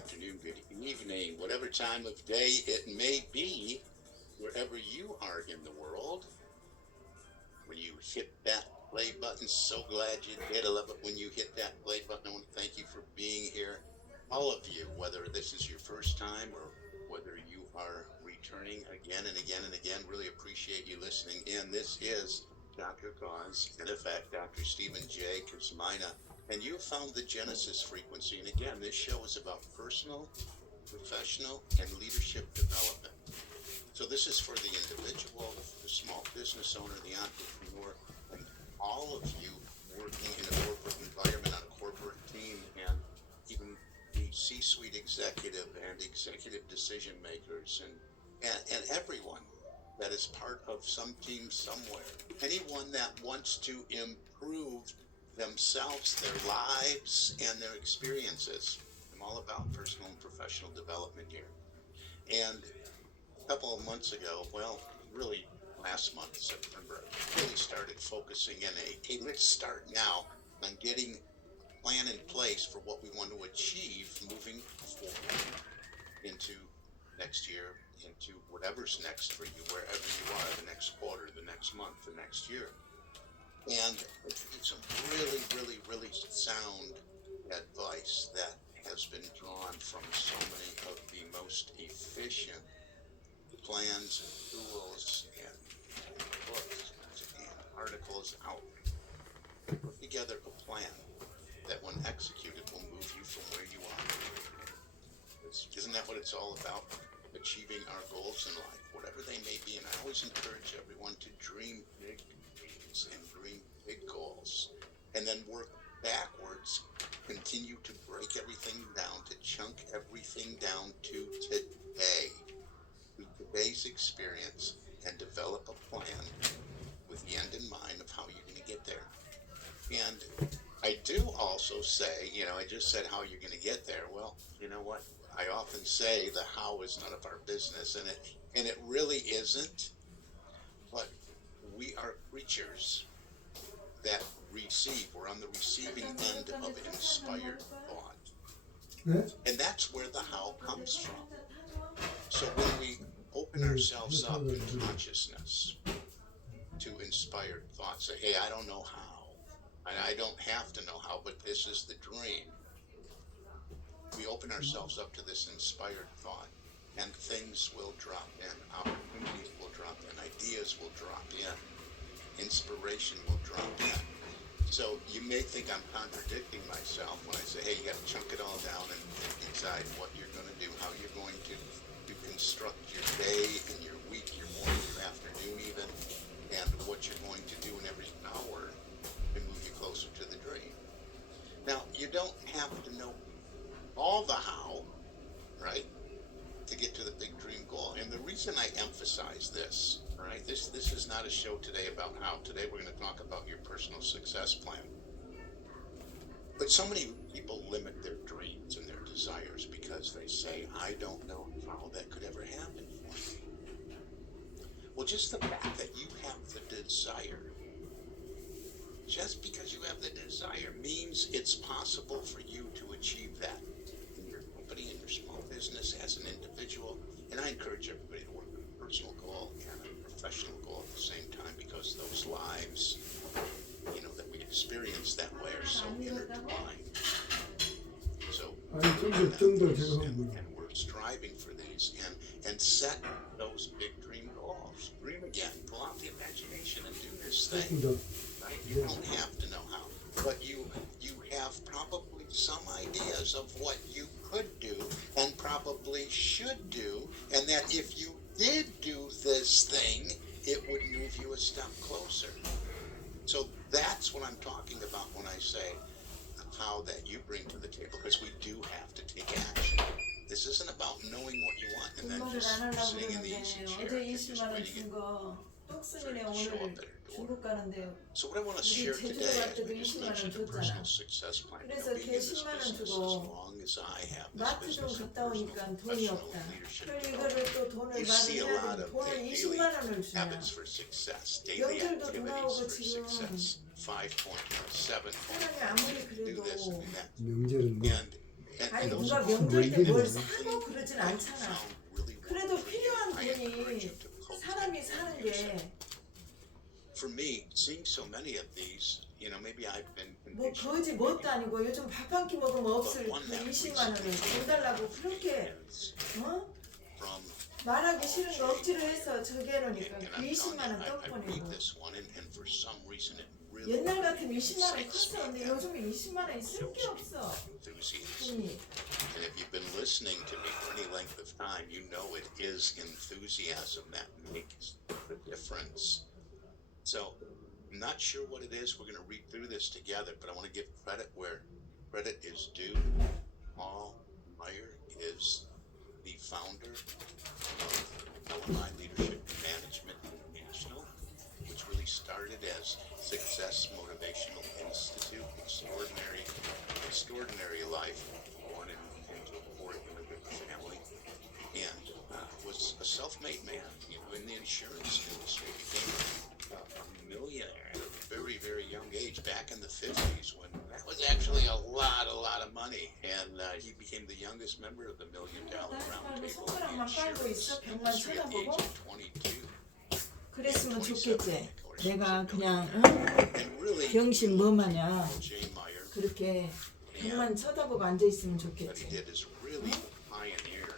afternoon, good evening, whatever time of day it may be, wherever you are in the world. When you hit that play button, so glad you did. I love it when you hit that play button. I want to thank you for being here. All of you, whether this is your first time or whether you are returning again and again and again, really appreciate you listening in. This is Dr. Cause, and in fact, Dr. Stephen J. Kuzmina, and you have found the Genesis frequency. And again, this show is about personal, professional, and leadership development. So this is for the individual, the small business owner, the entrepreneur, and all of you working in a corporate environment, on a corporate team, and even the C-suite executive and executive decision makers, and everyone that is part of some team somewhere. Anyone that wants to improve themselves, their lives, and their experiences. I'm all about personal and professional development here. And a couple of months ago, well, really last month, September, I really started focusing in hey, let's start now on getting a plan in place for what we want to achieve moving forward into next year, into whatever's next for you, wherever you are, the next quarter, the next month, the next year. And it's some really sound advice that has been drawn from so many of the most efficient plans and tools and books and articles out there. Put together a plan that when executed will move you from where you are. Isn't that what it's all about? Achieving our goals in life, whatever they may be. And I always encourage everyone to dream big dreams and dream big goals, and then work backwards. Continue to break everything down, to chunk everything down to today, to today's experience, and develop a plan with the end in mind of how you're going to get there. And I do also say, I just said how you're going to get there. Well, you know what? I often say the how is none of our business, and it really isn't. But we are creatures that receive. We're on the receiving end of inspired thought. And that's where the how comes from. So when we open ourselves up in consciousness to inspired thoughts, say, hey, I don't know how, and I don't have to know how, but this is the dream. We open ourselves up to this inspired thought, and things will drop in. Opportunities will drop in. Ideas will drop in. Inspiration will drop in. So you may think I'm contradicting myself when I say, hey, you got to chunk it all down and decide what you're going to do, how you're going to construct your day and your week, your morning, your afternoon even, and what you're going to do in every hour to move you closer to the dream. Now, you don't have to know all the how, right, to get to the big dream goal. And the reason I emphasize this, right, this is not a show today about how. Today we're going to talk about your personal success plan. But so many people limit their dreams and their desires because they say, I don't know how that could ever happen for me. Well, just the fact that you have the desire, just because you have the desire means it's possible for you to achieve that in your company, in your small business, as an individual. And I encourage everybody to work on a personal goal and a professional goal at the same time, because those lives, that we experience that way are so intertwined. So, and we're striving for these and set those big dream goals. Dream again, pull out the imagination and do this thing. Right? You don't have to know how, but you have probably some ideas of what you could do and probably should do, and that if you did do this thing, it would move you a step closer. So that's what I'm talking about when I say how that you bring to the table, because we do have to take action. This isn't about knowing what you want and then just sitting in the easy chair and just waiting for it to show up at your door. So what I want to share today, as we just mentioned, a personal success plan. Being in this business as long as I have this business of personal and professional leadership development, you see a lot of daily habits for success, daily activities for success, 5 point, 7 point, do this and do that. 아니 those 누가 are 명절 때 뭘 얘기를 사고 그러진 I 않잖아. found really 그래도 worked for you. 필요한 I encourage you 돈이 to cultivate 사람이 and 사는 use it. 게 For me, seeing so many of these, maybe I've been 뭐 conditioned. 거지 뭣도 아니고 요즘 밥 한 끼 먹으면 없을 But one 그 that 20만 원을 recently 돈 달라고 그렇게 is 어? from 말하기 싫은 거 억지로 해서 저기 해놓으니까 and 그 I'm 20만 telling 원 you, I read 떡보내고 this one and for some reason it really 옛날 같으면 20만 원 excites 컸어. 근데 me. 요즘에 20만 원이 쓸 게 없어. Enthusiasm. 돈이. And if you've been listening to me for any length of time, you know it is enthusiasm that makes the difference. So, I'm not sure what it is. We're going to read through this together, but I want to give credit where credit is due. Paul Meyer is the founder of LMI Leadership Management International, which really started as Success Motivational Institute, extraordinary life, born into a poor immigrant family, and was a self-made man, in the insurance industry. Became a millionaire at a very, very young age back in the 50s when that was actually a lot of money. And he became the youngest member of the $1 Million Round Table in the insurance industry at the age of 22. 그랬으면 좋겠지. 내가 그냥 And really, 병신 뭐 마냥 J. Meyer, 그렇게 벽만 쳐다보고 앉아있으면 what he 좋겠지. did is really pioneer,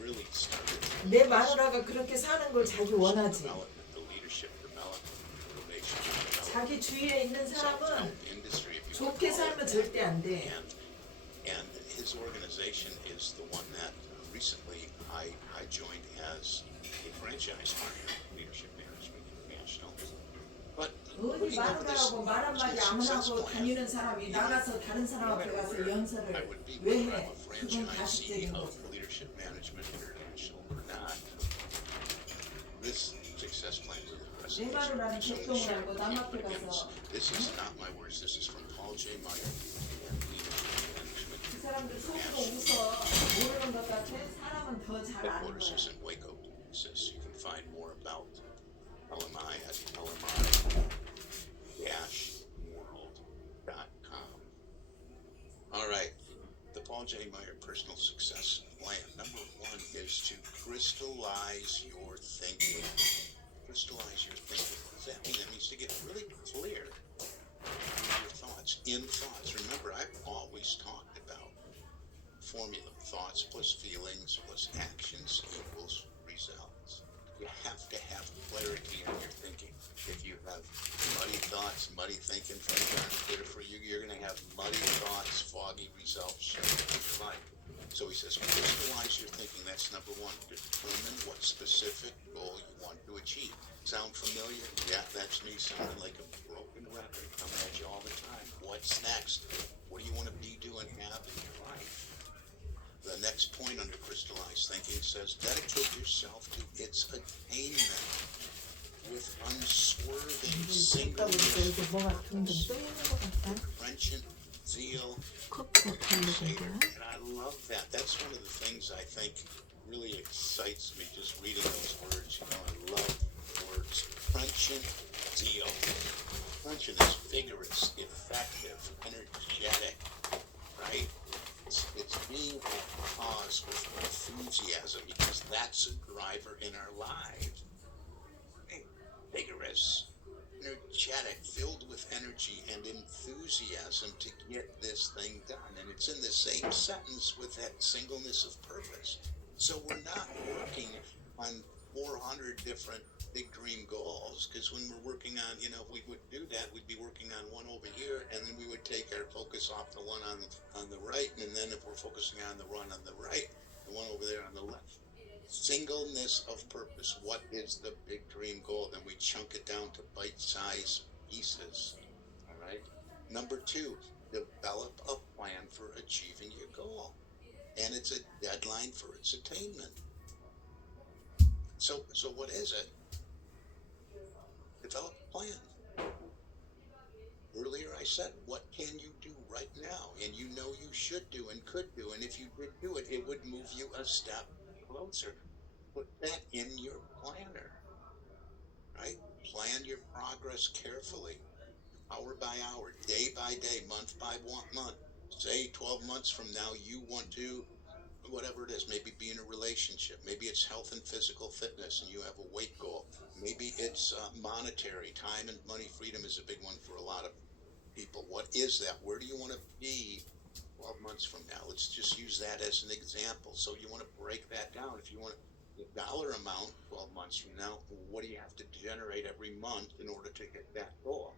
really started 내 마누라가 그렇게 사는 걸 자기 원하지. development, the leadership development, relationship development. 자기 주위에 있는 사람은 Self-help industry, if you want to 좋게 call it 살면 that. 절대 안 돼. And his organization is the one that recently I joined as a franchise partner, Leadership Management International. But 어디 putting over this 마누라하고 말 한마디 안 success 하고 plan, 다니는 사람이 나가서 다른 사람 앞에 가서 I 연설을 would be 왜 whether 해? I'm a 그건 franchisee 가식적인 of 거지. Leadership Management International or not. This success plan really 내 resonates. 말을 하는 So I'm 격동을 gonna 하고 share 남 it 앞에 with you. 가서 This is not my words. This is from Paul J. Meyer and Leadership Management. 그 사람들 속으로 웃어 모르는 것 같아. 사람은 더 잘 아는 Headquarters 거야. is in Waco, Texas. You can find more about LMI at LMI-world.com. All right, the Paul J. Meyer Personal Success Plan. Number one is to crystallize your thinking. Crystallize your thinking. What does that mean? It means to get really clear in your thoughts. In thoughts. Remember, I've always talked about formula. Thoughts plus feelings plus actions equals results. You have to have clarity in your thinking. If you have muddy thoughts, muddy thinking, things aren't clear for you, you're going to have muddy thoughts, foggy results showing up in your life. So he says, crystallize your thinking. That's number one. Determine what specific goal you want to achieve. Sound familiar? Yeah, that's me sounding like a broken record coming at you all the time. What's next? What do you want to be, do, and have in your life? The next point under crystallized thinking says, dedicate yourself to its attainment with unswerving 걷다 보니까 singleness, 이렇게 뭐가 둥둥 떠 있는 것 같다. friendship, zeal, 커피가 타는 Savior. 건가? And I love that. That's one of the things I think really excites me, just reading those words. I love words. Friendship, zeal. Friendship is vigorous, effective, energetic, right? It's being at cause with enthusiasm because that's a driver in our lives. Right? Vigorous, energetic, filled with energy and enthusiasm to get this thing done. And it's in the same sentence with that singleness of purpose. So we're not working on 400 different big dream goals, because when we're working on, if we would do that, we'd be working on one over here, and then we would take our focus off the one on the right, and then if we're focusing on the one on the right, the one over there on the left. Singleness of purpose. What is the big dream goal? Then we chunk it down to bite-sized pieces. All right. Number two, develop a plan for achieving your goal, and it's a deadline for its attainment. So what is it? Develop a plan. Earlier I said, what can you do right now? And you should do and could do. And if you did do it, it would move you a step closer. Put that in your planner, right? Plan your progress carefully, hour by hour, day by day, month by month. say 12 months from now you want to, whatever it is, maybe be in a relationship, maybe it's health and physical fitness and you have a weight goal, maybe it's monetary, time and money freedom is a big one for a lot of people. What is that? Where do you want to be 12 months from now? Let's just use that as an example. So you want to break that down. If you want the dollar amount 12 months from now, what do you have to generate every month in order to hit that goal?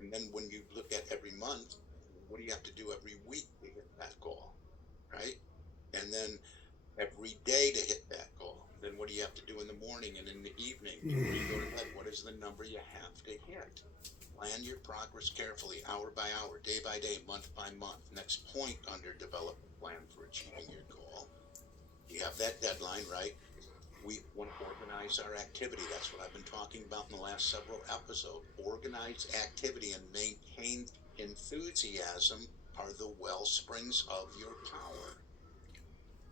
And then when you look at every month, what do you have to do every week to hit that goal, right? And then every day to hit that goal. Then what do you have to do in the morning and in the evening before you go to bed? What is the number you have to hit? Plan your progress carefully, hour by hour, day by day, month by month. Next point under develop a plan for achieving your goal. You have that deadline, right? We want to organize our activity. That's what I've been talking about in the last several episodes. Organize activity and maintain enthusiasm are the well springs of your power.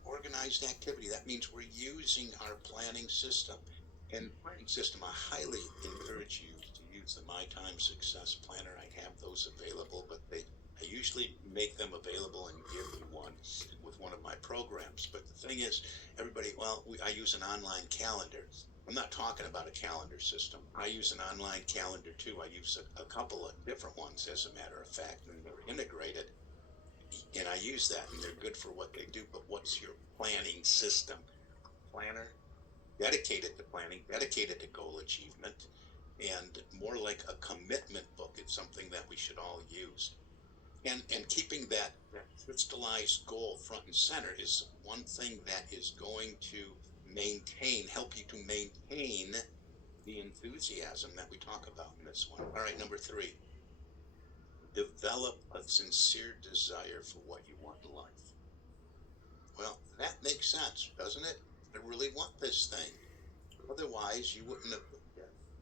Organized activity, that means we're using our planning system. And planning system, I highly encourage you to use the My Time Success Planner. I have those available, but I usually make them available and give you one with one of my programs. But the thing is, everybody, I use an online calendar. I'm not talking about a calendar system. I use an online calendar too. I use a couple of different ones, as a matter of fact, and they're integrated. And I use that, and they're good for what they do. But what's your planning system? Planner, dedicated to planning, dedicated to goal achievement, and more like a commitment book. It's something that we should all use. And keeping that crystallized goal front and center is one thing that is going to help you to maintain the enthusiasm that we talk about in this one. All right, number 3, develop a sincere desire for what you want in life. Well, that makes sense, doesn't it? I really want this thing. Otherwise, you wouldn't have.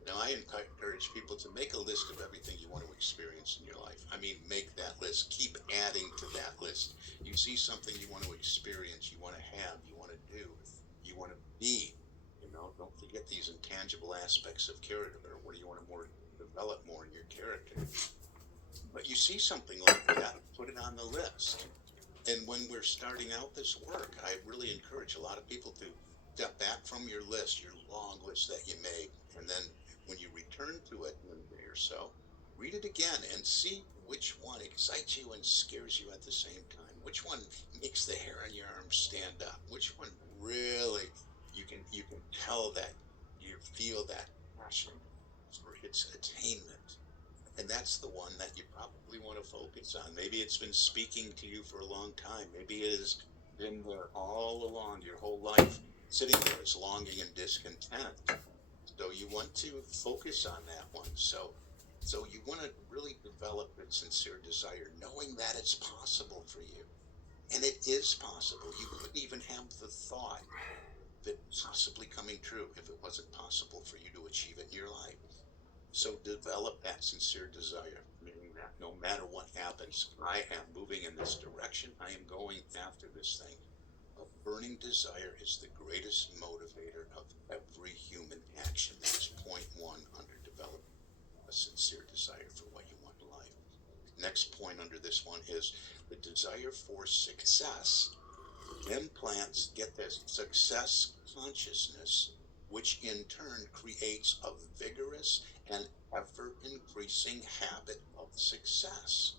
Now, I encourage people to make a list of everything you want to experience in your life. I mean, make that list. Keep adding to that list. You see something you want to experience, you want to have, you want to do, you want to be. Don't forget these intangible aspects of character. What do you want to develop more in your character? But you see something like that, put it on the list. And when we're starting out this work, I really encourage a lot of people to step back from your list, your long list that you made, and then when you return to it in a day or so, read it again and see which one excites you and scares you at the same time. Which one makes the hair on your arms stand up? Which one really you can tell that you feel that passion for its attainment. And that's the one that you probably want to focus on. Maybe it's been speaking to you for a long time. Maybe it has been there all along your whole life, sitting there as longing and discontent. So you want to focus on that one. So you want to really develop a sincere desire, knowing that it's possible for you. And it is possible. You couldn't even have the thought of it possibly coming true if it wasn't possible for you to achieve it in your life. So develop that sincere desire, meaning that no matter what happens, I am moving in this direction. I am going after this thing. A burning desire is the greatest motivator of every human action. That's point 1 under develop a sincere desire for what you want in life. Next point under this one is the desire for success implants, get this, success consciousness, which in turn creates a vigorous and ever-increasing habit of success.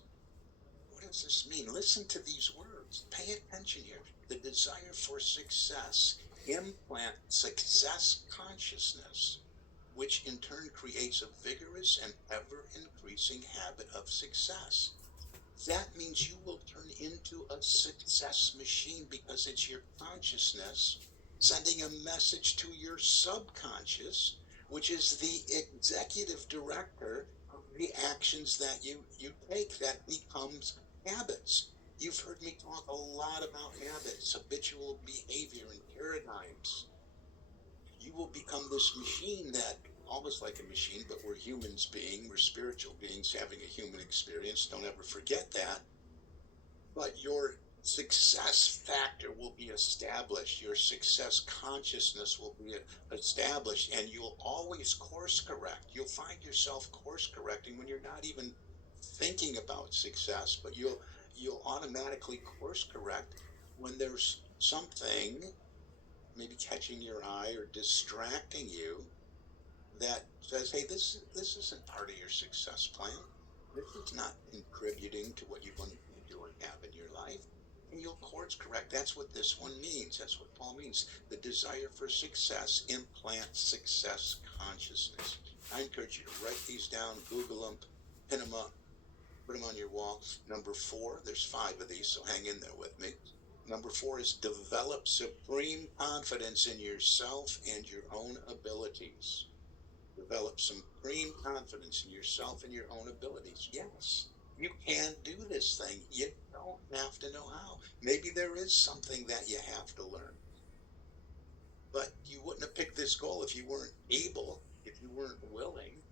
What does this mean? Listen to these words. Pay attention here. The desire for success implant success consciousness, which in turn creates a vigorous and ever-increasing habit of success. That means you will turn into a success machine because it's your consciousness sending a message to your subconscious, which is the executive director of the actions that you take that becomes habits. You've heard me talk a lot about habits, habitual behavior, and paradigms. You will become this machine that almost like a machine, but we're humans we're spiritual beings having a human experience. Don't ever forget that. But your success factor will be established. Your success consciousness will be established, and you'll always course correct. You'll find yourself course correcting when you're not even thinking about success, but you'll automatically course correct when there's something maybe catching your eye or distracting you that says, hey, this isn't part of your success plan. This is not contributing to what you want to do and have in your life. And you'll course correct. That's what this one means. That's what Paul means. The desire for success implants success consciousness. I encourage you to write these down, Google them, pin them up, put them on your wall. Number 4, there's 5 of these, so hang in there with me. Number 4 is develop supreme confidence in yourself and your own abilities. Develop supreme confidence in yourself and your own abilities. Yes, you can do this thing. You don't have to know how. Maybe there is something that you have to learn. But you wouldn't have picked this goal if you weren't able, if you weren't willing.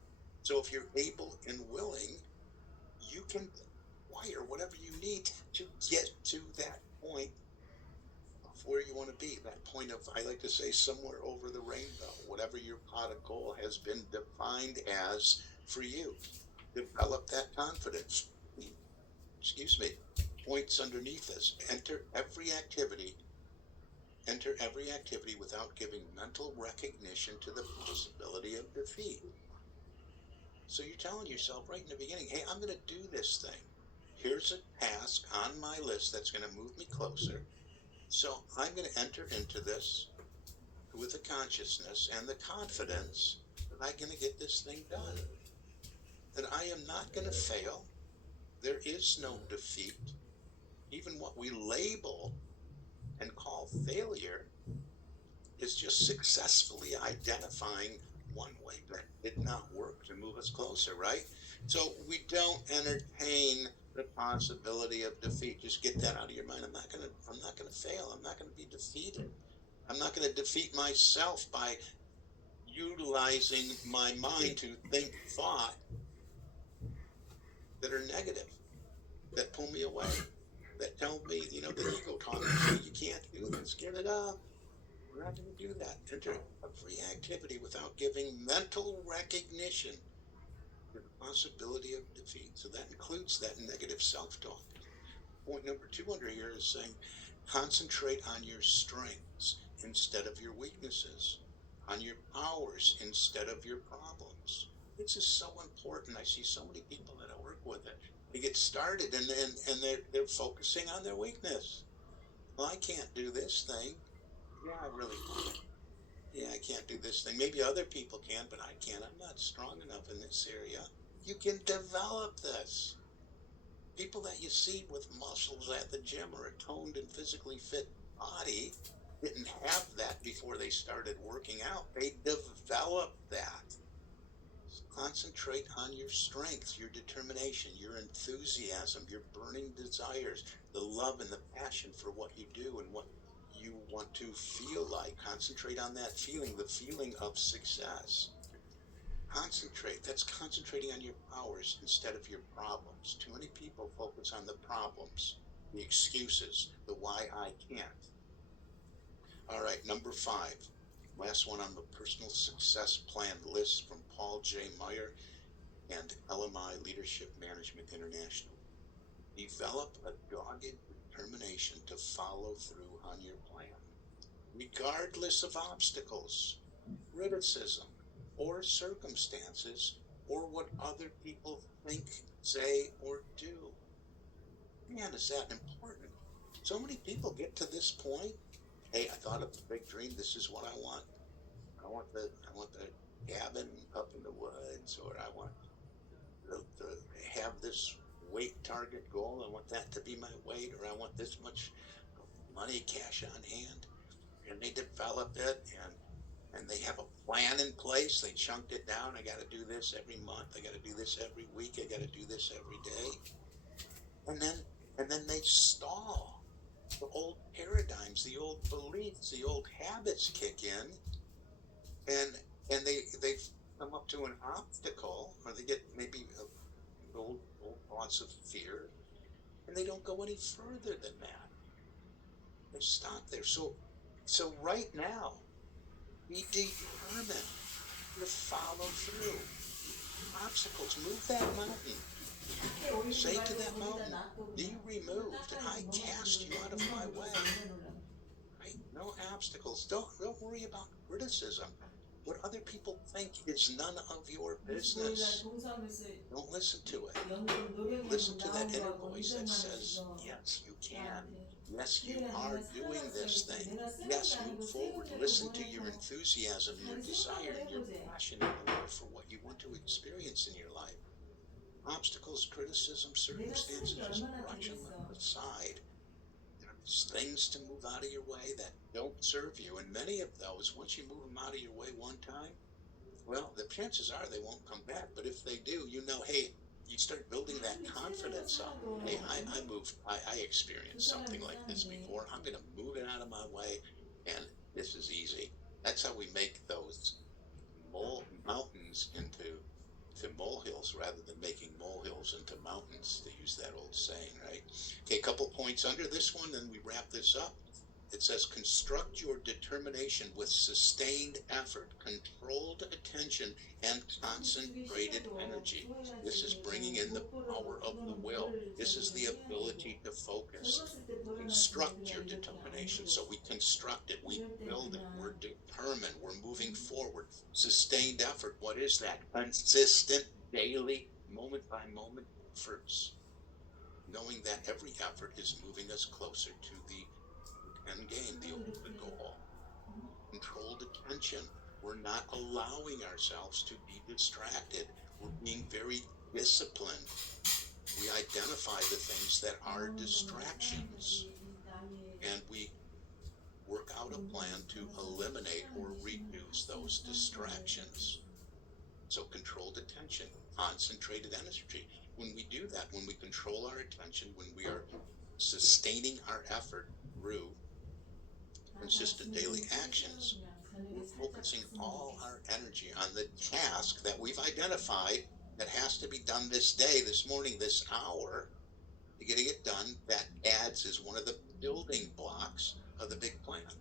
So if you're able and willing, you can acquire whatever you need to get to that point of where you want to be. That point of, I like to say, somewhere over the rainbow, whatever your pot of gold has been defined as for you. Develop that confidence. Excuse me. Points underneath this. Enter every activity without giving mental recognition to the possibility of defeat. So you're telling yourself right in the beginning, hey, I'm going to do this thing. Here's a task on my list that's going to move me closer. So I'm going to enter into this with the consciousness and the confidence that I'm going to get this thing done. That I am not going to fail. There is no defeat. Even what we label and call failure is just successfully identifying one way that did not work to move us closer, right? So we don't entertain the possibility of defeat. Just get that out of your mind. I'm not gonna fail. I'm not gonna be defeated. I'm not gonna defeat myself by utilizing my mind to think thought that are negative, that pull me away, that tell me, the ego talking, say, you can't do this, give it up. We're not going to do that. Enter every activity without giving mental recognition to the possibility of defeat. So that includes that negative self-talk. Point number 2 under here is saying, concentrate on your strengths instead of your weaknesses, on your powers instead of your problems. This is so important. I see so many people that I work with it. They get started and they're focusing on their weakness. Well, I can't do this thing. Yeah, I really want it. Yeah, I can't do this thing. Maybe other people can, but I can't. I'm not strong enough in this area. You can develop this. People that you see with muscles at the gym or a toned and physically fit body didn't have that before they started working out. They developed that. Concentrate on your strengths, your determination, your enthusiasm, your burning desires, the love and the passion for what you do and what you want to feel like. Concentrate on that feeling, the feeling of success. Concentrate. That's concentrating on your powers instead of your problems. Too many people focus on the problems, the excuses, the why I can't. All right, number 5. Last one on the personal success plan list from Paul J. Meyer and LMI Leadership Management International. Develop a dogged determination to follow through on your plan, regardless of obstacles, criticism, or circumstances, or what other people think, say, or do. Man, is that important? So many people get to this point. Hey, I thought of a big dream. This is what I want. I want the cabin up in the woods, or I want to have this weight target goal. I want that to be my weight, or I want this much money, cash on hand. And they develop it, and they have a plan in place. They chunked it down. I got to do this every month. I got to do this every week. I got to do this every day. And then they stall. The old paradigms, the old beliefs, the old habits kick in, and they come up to an obstacle, or they get maybe old thoughts of fear, and they don't go any further than that. They stop there. So right now, be determined to follow through. Obstacles, move that mountain. Say to that mountain, be removed. I cast you out of my way. Right? No obstacles. Don't worry about criticism. What other people think is none of your business. Don't listen to it. Listen to that inner voice that says, yes, you can. Yes, you are doing this thing. Yes, move forward. Listen to your enthusiasm and your desire and your passion and love for what you want to experience in your life. Obstacles, criticism, circumstances, just brush them aside. There's things to move out of your way that don't serve you. And many of those, once you move them out of your way one time, well, the chances are they won't come back. But if they do, hey, you start building that confidence up. Hey, I experienced something like this before. I'm going to move it out of my way, and this is easy. That's how we make those mountains into molehills rather than making molehills into mountains, to use that old saying, right? Okay, a couple points under this one, then we wrap this up. It says, construct your determination with sustained effort, controlled attention, and concentrated energy. This is bringing in the power of the will. This is the ability to focus. Construct your determination. So we construct it, we build it, we're determined, we're moving forward. Sustained effort, what is that? Consistent, daily, moment by moment efforts. Knowing that every effort is moving us closer to the end game, the ultimate goal. Controlled attention. We're not allowing ourselves to be distracted. We're being very disciplined. We identify the things that are distractions, and we work out a plan to eliminate or reduce those distractions. So controlled attention, concentrated energy. When we do that, when we control our attention, when we are sustaining our effort through consistent daily actions, we're focusing all our energy on the task that we've identified that has to be done this day, this morning, this hour, to getting it done. That adds is one of the building blocks of the big plan.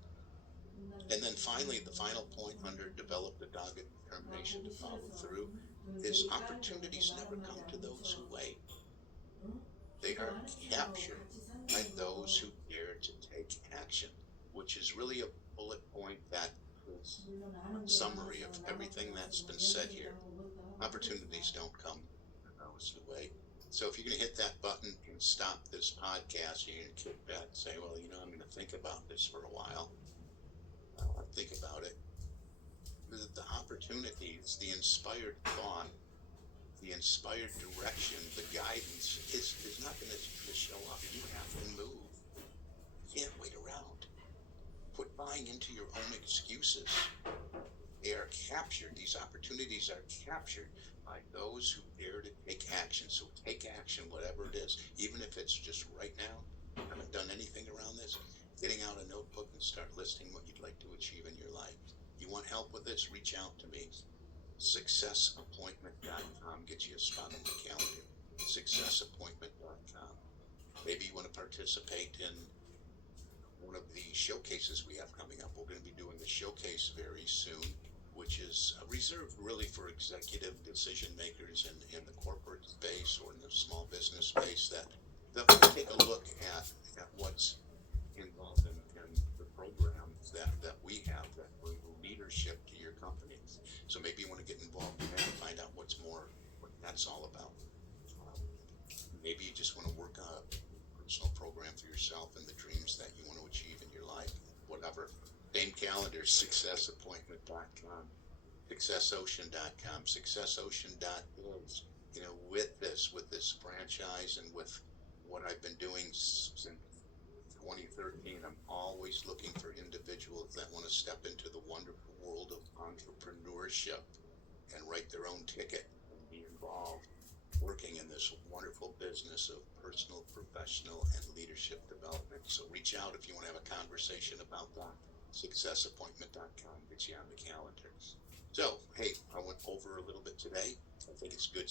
And then finally, the final point under develop the dogged determination to follow through is opportunities never come to those who wait. They are captured by those who dare to take action, which is really a bullet point that is a summary of everything that's been said here. Opportunities don't come to those who wait. So if you're going to hit that button and stop this podcast, you're going to kick back and say, well, I'm going to think about this for a while. I'll think about it. The opportunities, the inspired thought, the inspired direction, the guidance is not going to show up. You have to move. You can't wait around. Quit buying into your own excuses. They are captured. These opportunities are captured by those who dare to take action. So take action, whatever it is, even if it's just right now. You haven't done anything around this. Getting out a notebook and start listing what you'd like to achieve in your life. You want help with this? Reach out to me. Successappointment.com gets you a spot on the calendar. Successappointment.com. Maybe you want to participate in one of the showcases we have coming up. We're going to be doing the showcase very soon, which is reserved really for executive decision makers in the corporate space or in the small business space that will take a look at what's involved in the programs that we have that bring leadership to your company. So maybe you want to get involved in that and find out what that's all about. Maybe you just want to work on a personal program for yourself and the dreams that you want to achieve in your life. Whatever. Same calendar, successappointment.com, successocean.com, successocean.biz. With this franchise and with what I've been doing since 2013, I'm always looking for individuals that want to step into the wonderful world of entrepreneurship and write their own ticket and be involved working in this wonderful business of personal, professional, and leadership development. So reach out if you want to have a conversation about that. Successappointment.com gets you on the calendar. So, hey, I went over a little bit today. I think it's good